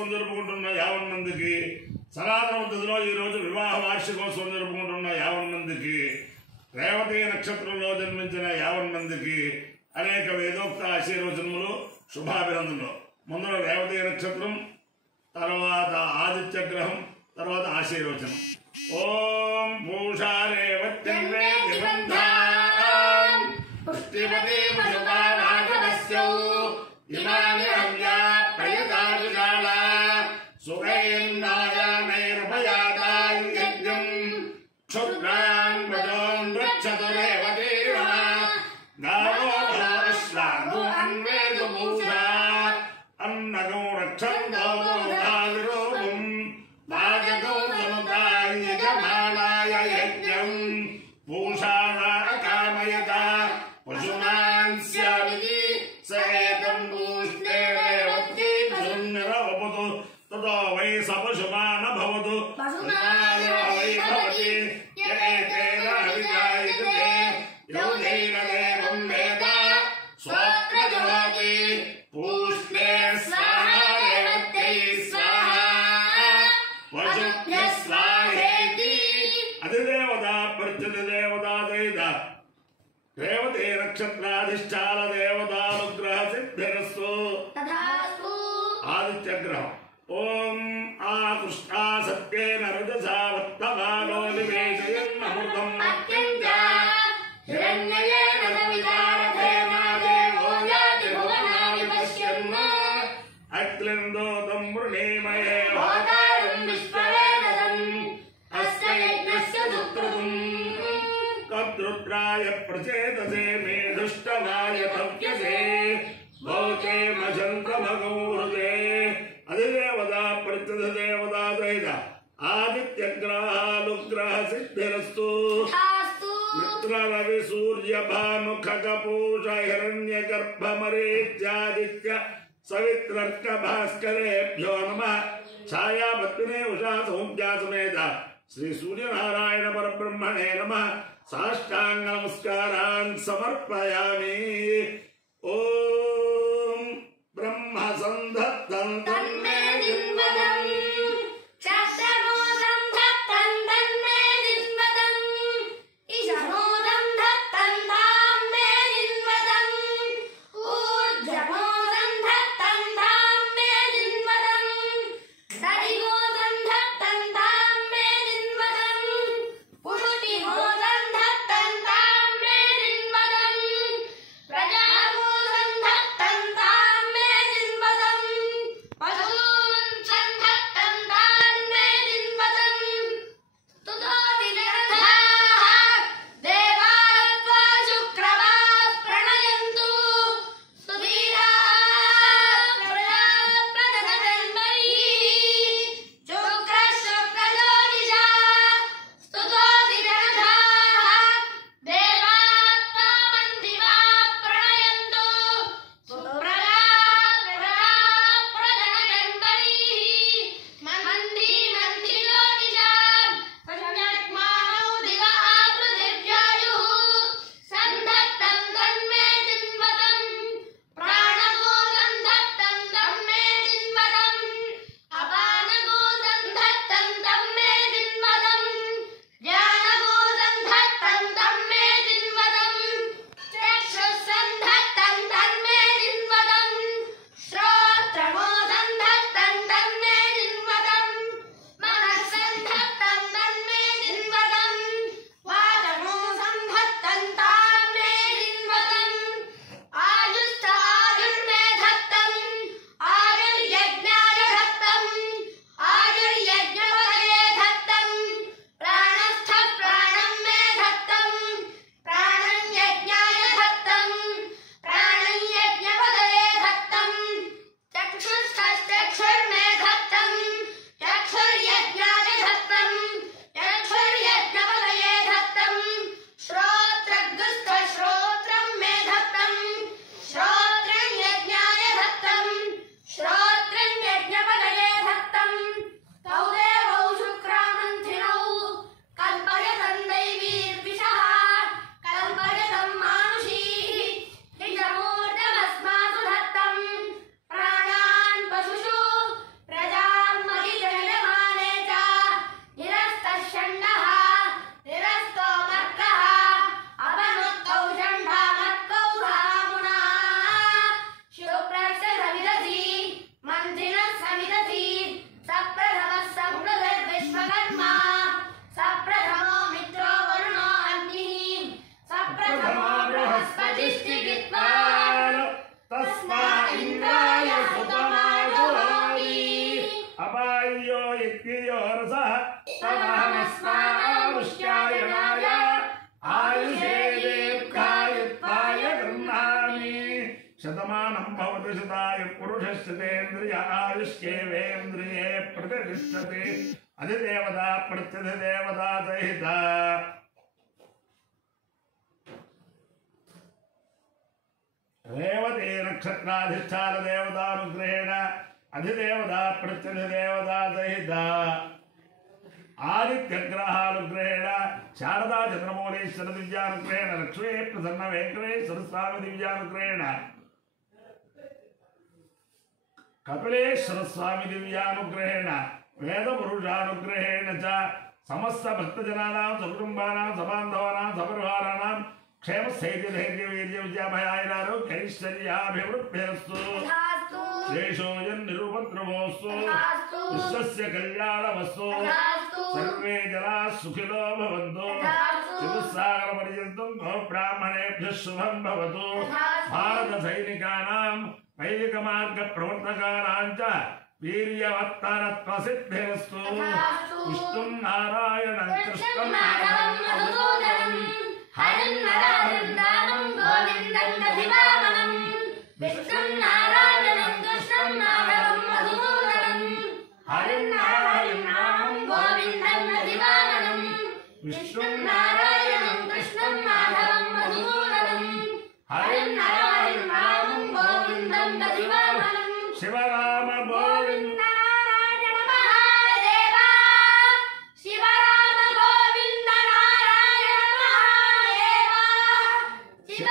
వార్షికోత్సవం జరుపుకుంటున్న 50 మందికి, సనాతన పద్ధతిలో ఈరోజు వివాహ వార్షికోత్సవం జరుపుకుంటున్న 50 మందికి, రేవతి నక్షత్రంలో జన్మించిన 50 మందికి అనేక వేదోక్త ఆశీర్వచనములు, శుభాభినందనలు. ముందులో రేవతి నక్షత్రం, తర్వాత ఆదిత్య గ్రహం, తర్వాత ఆశీర్వచనం. ఓం పూషా రేవత్యన్వే దివంతాం పుష్టిమతే మధుపారాగవస్యౌ ఇమాని హవ్యా ప్రయతాజాల సుగైర్నాయానైర్భయాదాం యజ్ఞం క్షుద్రాన్ వదోన్ రక్షతు రేవతీర్వ గావో ధారశ్లాను అన్వేదు భూషా అన్నగో రక్షంతో భూధావిరోగం వాజగో జనుతాయ యజమానాయ యజ్ఞం పూషాకామయత పశుమాన్ స్యామితి సేతం పూష్ణే రేవతి పశున్నిరవపతు తతో వై సపశుమాన భవతు వై భవతి ఏతేన అవిజాయతే యౌధేన దేవం వేద స్వప్రజోతి పూష్ణే స్వాహా రేవత్యై స్వాహా వశుభ్యః స్వాహేతి. అధిదేవత ప్రత్యధిదేవతా దైద రేవతి నక్షత్రాధిష్టాన దేవతానుగ్రహ సిద్ధిరస్తు. ఆదిత్య గ్రహం. ఓం ఆకృష్టా సత్యేన రజసా వర్తమానో నివేశయన్ అమృతం హిరణ్యయేన సవితారథేనా దేవో యాతి భువనాని పశ్యన్న అక్లిందోతం వృణీమయే హోతారం విశ్వవేదసం అస్య యజ్ఞస్య సుకృతం కద్రుద్రాయ ప్రచేతసే మే దుష్టమాయ తవ్యసే భౌతే మజంతమగౌహృతే. అధిదేవతా ప్రత్యధిదేవతా దైద ఆదిత్య గ్రహానుగ్రహ సిద్ధిరస్తు. మిత్ర రవి సూర్య భాను ఖగపూష హిరణ్య గర్భ మరీత్యాదిత్య సవిత్రర్క భాస్కరేభ్యో నమః. ఛాయాపత్నినే ఉషా సౌంజ్ఞా సమేత శ్రీ సూర్యనారాయణ పరబ్రహ్మణే నమః. సాష్టాంగ నమస్కారాన్ సమర్పయామి. ఓం బ్రహ్మ సంధత్తం తన్మే దిన్వదం క్షత్రమోదం ధత్తం తన్మే దిన్వదం ఈశమోదం ధత్తం ధామ్మే దిన్వదం ఊర్జమోదం ధత్తం ధామ్మే దిన్వదం దరిమోదం ధత్తం ధామ్మే దిన్వదం పుష్టిమోదం ధత్తం ధామ్మే దిన్వదం ప్రజామోదం శతమానం భవతి శతాయ పురుషస్యేంద్రియ ఆయుష్యేవేంద్రియే ప్రతిష్టతి అధిదేవత ప్రత్యధిదేవత సహిత రేవతి నక్షత్రాధిష్టాన దేవతానుగ్రహేణ అధిదేవత ప్రత్యధిదేవత సహిత ఆదిత్యగ్రహానుగ్రహేణ శారదా చంద్రమౌళీశ్వర దివ్యానుగ్రహేణ లక్ష్మీ ప్రసన్న వెంకటేశ్వర స్వామి దివ్యానుగ్రహేణ కపిలేశ్వర స్వామి దివ్యానుగ్రహేణ వేద పురుషానుగ్రహేణ చ సమస్త భక్తజనానాం సకుటుంబానాం సబాంధవానాం సపరివారాణం క్షేమ స్థైర్య ధైర్య వీర్య విద్యాభయాయనారోగ్య ఐశ్వర్యాభివృద్ధిరస్తు శేషోయం నిరుపద్రవోస్తు విశ్వస్య కళ్యాణమస్తు సర్వే జనా సుఖినో భవంతు చతుస్సాగర పర్యంతం గో బ్రాహ్మణేభ్యః శుభం భవతు భారత సైనికానాం వైదిక మార్గ ప్రవర్తకానాం చ వీర్యవత్తరత్వ సిద్ధిరస్తు విష్ణుం నారాయణం కృష్ణం మాధవం మధుసూదనం హరిం నరహరిం గోవిందం దధివామనం విష్ణుం నారాయణం కృష్ణం మాధవం మధుసూదనం హరిం నరహరిం గోవిందం దధివామనం విష్ణుం నారాయణం కృష్ణం మాధవం మధుసూదనం హరిం నరహరిం గోవిందం దధివామనం శివరామ గోవింద నారాయణ మహాదేవ శివరామ గోవింద నారాయణ మహాదేవ శివ